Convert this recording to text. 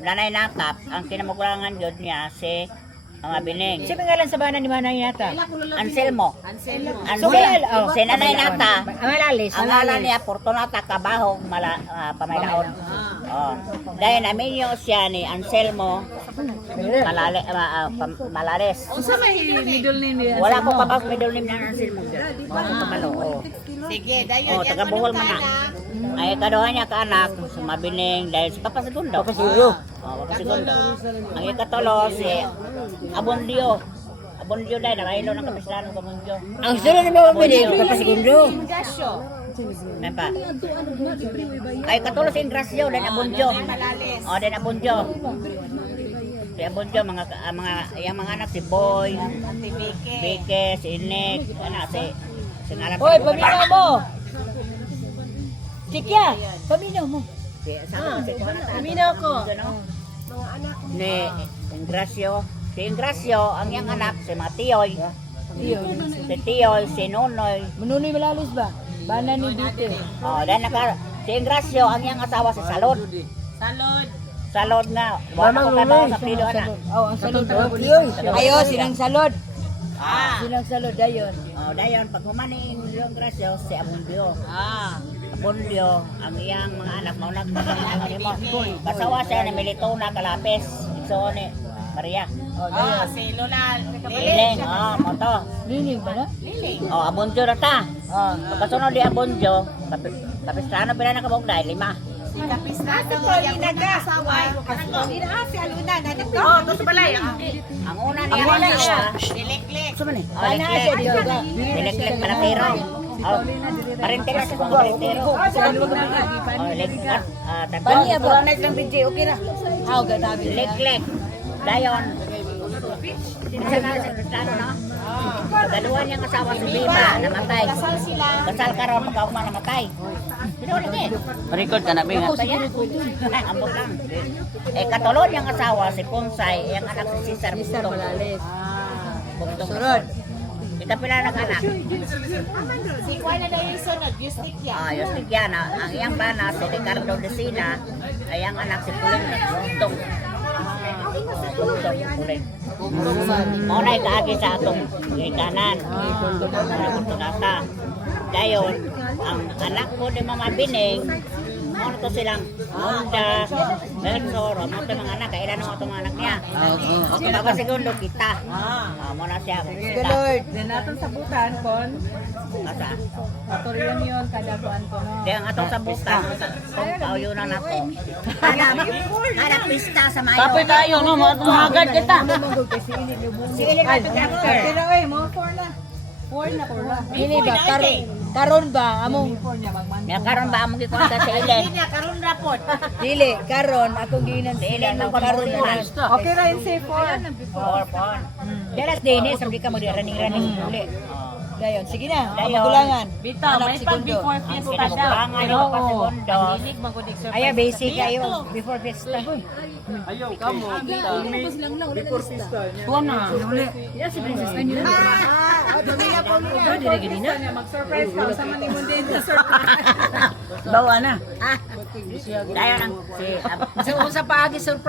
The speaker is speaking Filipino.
nanay natap, ang kinamagulangan yun niya si mga bining. Si pangalan sa banan ni Manay Yata? Anselmo. Sukal, oh. Si nanay nata, Ang alalis. ang ngalan niya, Fortunata Cabahog, Pamailaon. Oh. Dahil namin yun siya ni Anselmo Malales. Unsa may middle name niya? Wala ko kapas middle name ng Anselmo. Oh. Sige, dayon. Oh, taga Bohol man na. Ay kaduha niya ka anak, sumabining dahil si Papa Segundo. Papa Segundo. Oh, Papa Segundo. Ang ikatulo si Abondio. Abondio dahil nakahilo ng kapislano sa Abondio. Ang sunod na mga binig, Papa Segundo. May pa. Ay katulo si Ingrasio dahil Abondio. Oh, dahil Abondio. Si Abondio yung mga anak si Boy, Beke, si Inek, anak si ngalan. Hoy, paminaw mo! Chikya, paminaw mo. Paminaw ko. Ni Ingrasio. Si Ingrasio, ang iyang anak, si Matiyoy. Si Tiyoy, si Nonoy. Manunoy malalis ba? Bana ni Dite. Oh, dan si Ingrasio, ang iyang asawa si Salod. Salod nga. Wala ko kabaw sa pilo anak. Oh, ang salod. Ayo, silang salod. Silang salod, dayon. Oh, dayon pag humaning yung Ingrasio, si Abondio. Abondio, ang iyang mga anak mo kasawa siya ni Militona Calapes. So ni Maria. Oh, si Lola. Liling, mo to. Liling ba na? Oh, Abondio na ta. Pagkasunod di Abondio, Kapistrano pila na kabog dahil 5. Si Kapistano. Yung unang asawa. Si Aluna. Oh, ito sa balay. Ang una niya siya. Lilik-lik. Saan ni? Bana siya dito ka. Lilik-lik Malapero. Oh, parentero si Kung Parentero. Oh, lilik-lik. Bani abo. ng BJ, okay na. How ga tabi. Lilik-lik. Dayon. Isa na sa Kristano, no? Pagkaluan niyang asawa si Lima, namatay. Kasal sila. Kasal karon pagkauma namatay. Sino lagi? Record ka na, Bing. Ambot lang. Katulon niyang asawa si Ponsay, yung anak si Cesar Bugtong. Sunod. Ikapila na anak. Si Juan na daw yung sunod. Yustik yan. Yustik yan. Ang iyang bana, si Ricardo Decina, ay ang anak si Puling Bugtong. Puling. Mauna ikaagi sa atong ikanan. Fortunata. Dayon, ang anak ko di Mama Bining, ano to silang Honda, Belsor, ano to mga anak, kailan mo itong anak niya. Okay, Papa Segundo, kita. Muna siya. Lord. Then atong sabutan kon Asa? ato reunion kada kuan ko no. Di ang atong sabutan, kung kauyunan na to. Hanap pista sa mayo. Kapit tayo no, mahagad kita. Si Ili na ito Pero oy, mo for na. For na. Ini ba karon ba among May karon ba among gikuha sa si Ili? Hindi niya. Karoon rapot. dili karon akong ginan Si Ili sila nang karon kabulihan. Okay ra in say for. Pon. Dalas din eh, sabi ka mo di running uli. Dayon, sige na, Dayon. magulangan. Bitaw, may pag before fiesta daw. Kinabulangan ni Papa Segundo. Dinig magudik surprise. Aya basic kayo before fiesta. Tuwa na. Yes, si Princess Anyo. Mag-surprise ka sa man mo din sa surprise. Bawa na. Dayon ang si So, sa paagi surprise.